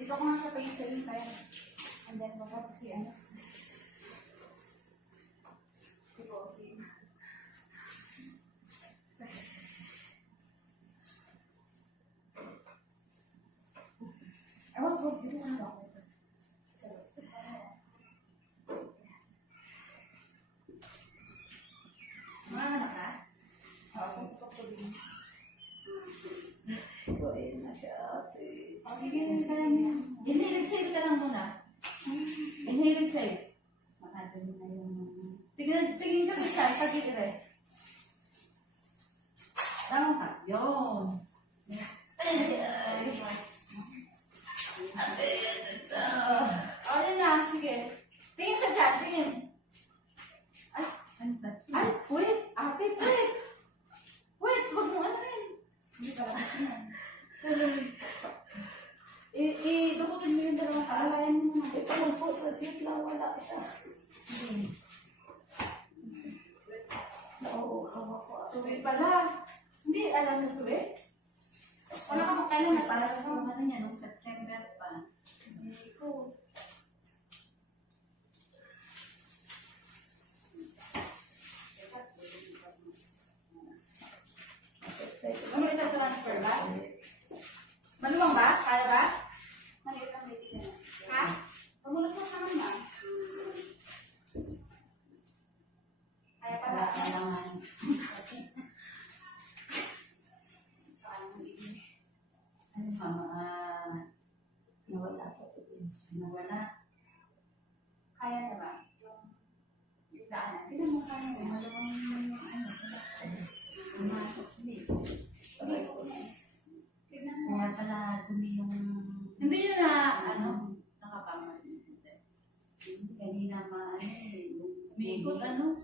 Dito ko nga siya pa-installin tayo. And then, magkata si ano. Dito si... Ewan ko, dito sa ako. Mga anak ka? Oo, ito ko din. Ayun na siya, ate. Sige, inhale, exhale ka lang muna. Inhale, exhale. Makadali na yung... Tingin ka sa chat, pag-i-ire. Tama ka. Yun. Ate, ito. O, yun na. Sige. Tingin sa chat, tingin. Ay, ay, wait. Ate, wait. Wait, huwag mo ano yun. Hindi ka lang yan. Dukutin mo yung dalawang kaalayan mo. Ito lang po, sa seat lang wala siya. Oo, hawa ko. Suwi pala. Hindi, alam mo suwi? Wala ka makailan na para sa ano niya, nung September pa. Hindi ko. Ano ito transfer ba? Maluwang ba? Kaya ba? Maliit ang baby na. Ha? Pamulasak naman ba? Kaya pala. Kailangan. Ano mama? Nawala ko ito. Nawala. Kaya na ba? Yung daanan. Kita mo kaya mo. Maluwang yung ano. Pumasok sila. Sabay ko na eh. Kaya pala dumi yung... Hindi yun na, ano, nakapangal. Kanina umiikot, ano?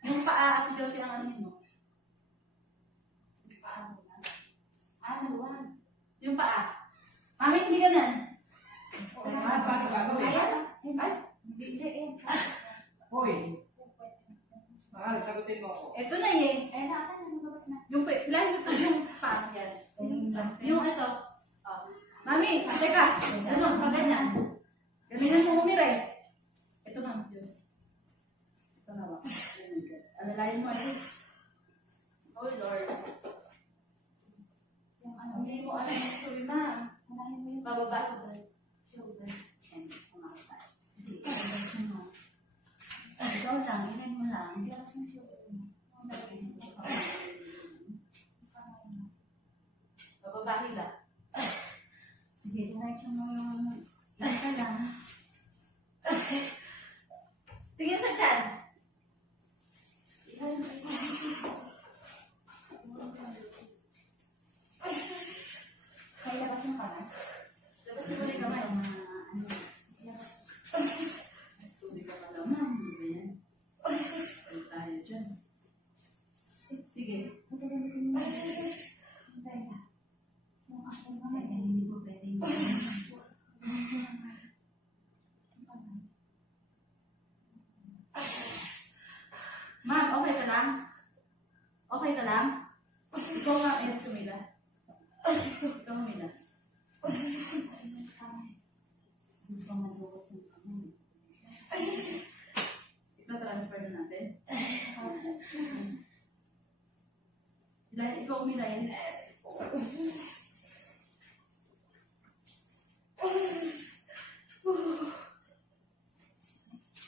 Yung paa, kasi daw siya ang ano yun, no? Yung paa mo na. Wag. Yung paa. Mami, hindi ganun. Ay, hindi eh. Hoy. Mahal, sagutin mo ako. Ito na eh. Ay, nakaka na lumabas na. Yung paa yan. Yung ito. Oh. Mami, teka. Ano, maganyan. Gaminan mo umira eh. Ito na. Ito na ba? Alalayan mo ay. Oh Lord. Yung ano. Hindi mo alam yung sorry ma. Malahin mo yung bababa. Shoulder. And kumakita. Sige. Ikaw lang. Ilan mo lang. Hindi ako sa shoulder. Bababahi lang. Sige, diretso mo yung isa lang. Tingin sa tiyan. Kaya labas yung kamay. Labas mo yung kamay. Subi ka pa naman. Ano tayo dyan? Sige. Ma'am, okay ka lang? Okay ka lang? Ikaw nga, ayun sumila. Ikaw humila. Ito transfer na natin. Dahil ikaw umilay.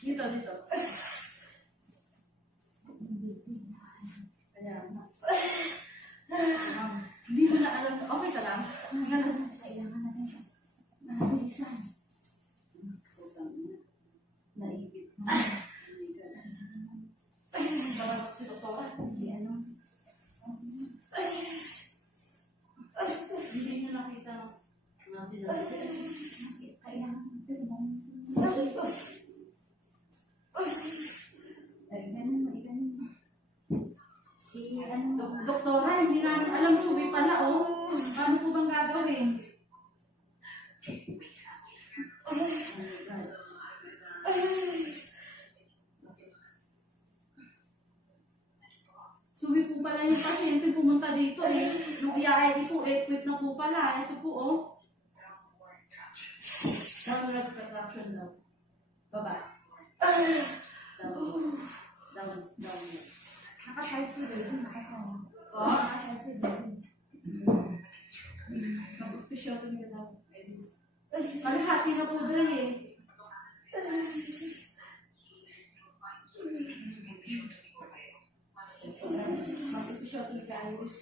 Dito, dito. Kaya, hindi mo na alam. Okay ka lang? Kailangan natin siya. Nabilisan. Naibig mo. Babalik si doktora. Hindi ano. Hindi niyo nakita natin. Kailangan natin mo. Ay, ganun mo, ganun mo. Doktora, hindi namin alam suwi pala, oh. Paano po bang gagawin? Suwi po pala yung pasyente pumunta dito, eh. Nung iyaay po, quit na po pala. Ito po, oh. Downward contraction daw. Baba. Down. Nakaside si baby, nakaside. Oh. Nakaside si baby. Mag-special ka nila daw. Kalahati na po dyan, eh. Mag-special ka nila ayos.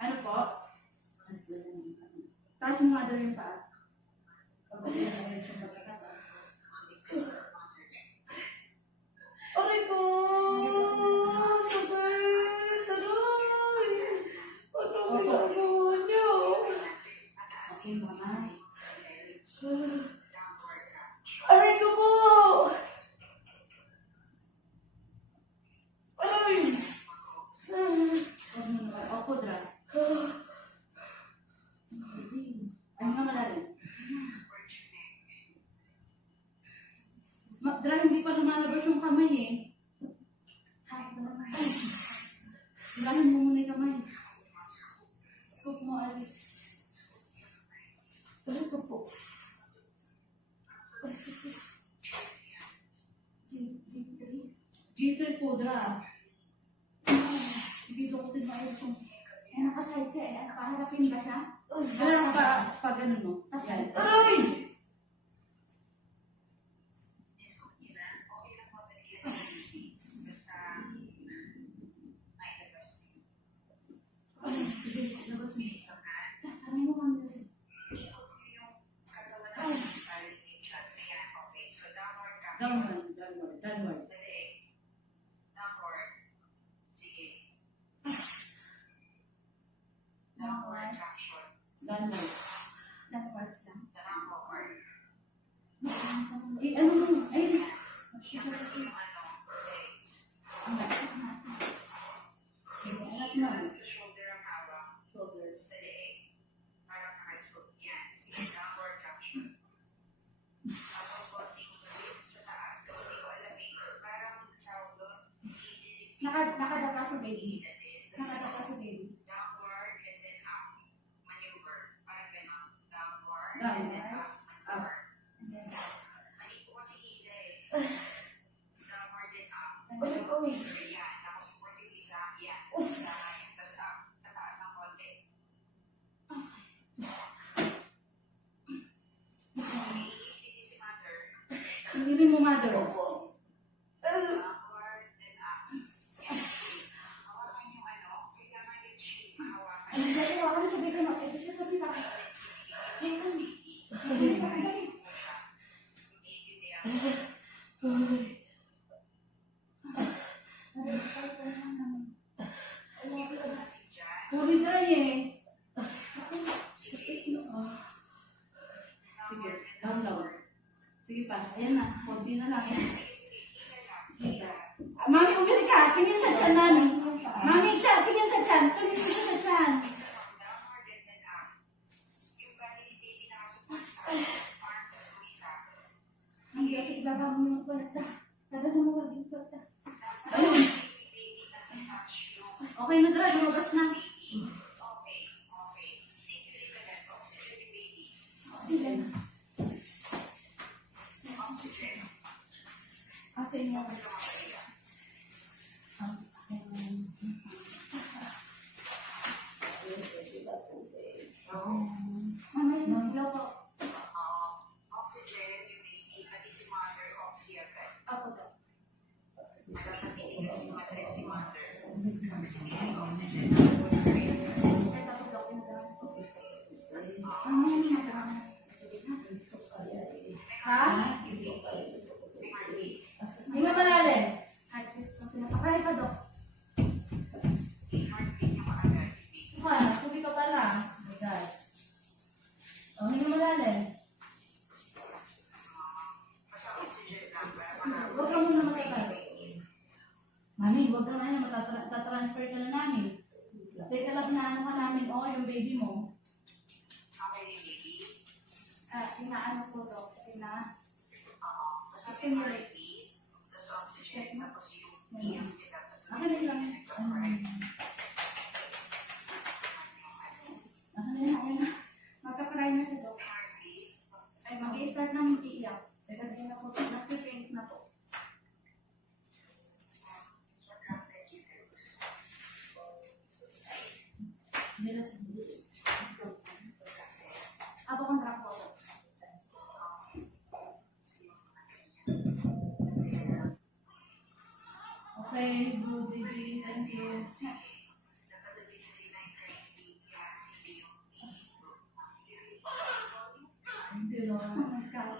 Ano po? Taas mo nga daw yung paa. Pagpapalala na rin siyang pagkakata. Aray ko! Sakit! Aray! Ano ginagawa niyo? Okay, mama. Aray ko po! Aray! Huwag mo naman. Opo, Dra. Ay, nga malalim. Dra, hindi pa lumalabas yung kamay, eh. Hilahin mo muna yung kamay. Scoop mo, Alice. Aray ko po. G3 po, Dra. Hindi ko tinayos yung... Nakaside siya eh. Nakaharapin ba siya? Dra, pa ganun mo. Yan. Aray! Sige, labas mo. Tatanay mo kami kasi. Downward. Downward. Downwards lang. Eh, ano mo? Ay, sige, anak mo. Shoulders. Nakadapa si baby. Nakadapa si baby. Down. Up. And then, Uy, uy. Hindi mo mother. and then, wala ka sa baby mo. Ito siya sabi pa. Puri dry eh. Sige, down low. Sige pa, ayan na. Konti na lang. Mami, umili ka. Tingin sa tiyan, mami. Mami, tiyan. Tingin sa tiyan. Tingin sa tiyan. Hindi kasi ibaba mo yung pwesta. Tagal mo wag yung pwesta. Ayun. Okay na, Dra. Lumabas na. Sige na. Kasi mo. Ha? Hinga malalim. Pinapakain ka, Dok. Subi ka pala. Oh my God. Oh, hinga malalim. Huwag ka muna matatalo. Mami, huwag ka na, matatransfer ka na namin. Teka lang na ano ka namin, oh, yung baby mo. Inaano ko, Dok. Stimulate. Akin na lang. Akin na. Magkakaray na siya, Dok. Ay, mag-i-start na mag-iiyak. Teka, din ako. Nag-faint na po. Bilas. Abo kong drop po, Dok. Okay, good baby. Thank you. Thank you, Lord. Oh my God.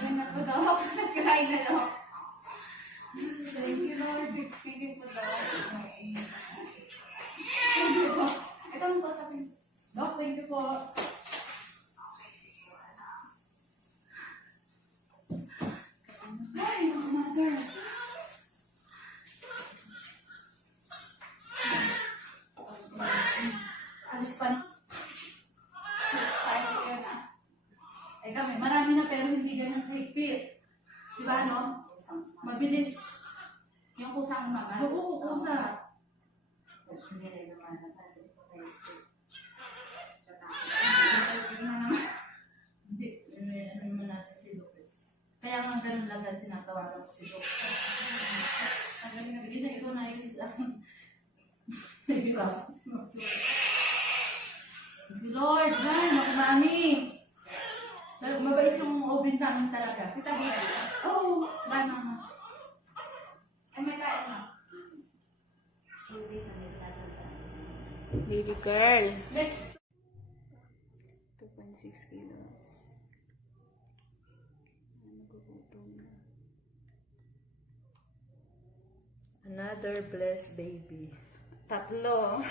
Ayan na po, Dok. Nag-cry na, Dok. Thank you, Lord. Thank you po, Dok. Thank you po. Ito mo po sa akin. Doc, thank you po. Ay, mother. Alis pa na. Party ka na. Eh kami, marami na pero hindi ganyan kahigpit. Diba, no? Mabilis. Yung kusang mamas. Oo, kusa. Hindi, ano naman natin si Doc. Kaya nga ganun lang dahil tinatawagan ko si Doc. Ang galing na bigyan na ito na isis lang. Diba? Si Lord, ay, makamami. Mabait yung oven namin talaga. Kita mo na. Oo, gano'n. Ay, may kain na. Baby girl. Next. 2.6 kilos. Nagugutom na. Another blessed baby. Tatlo.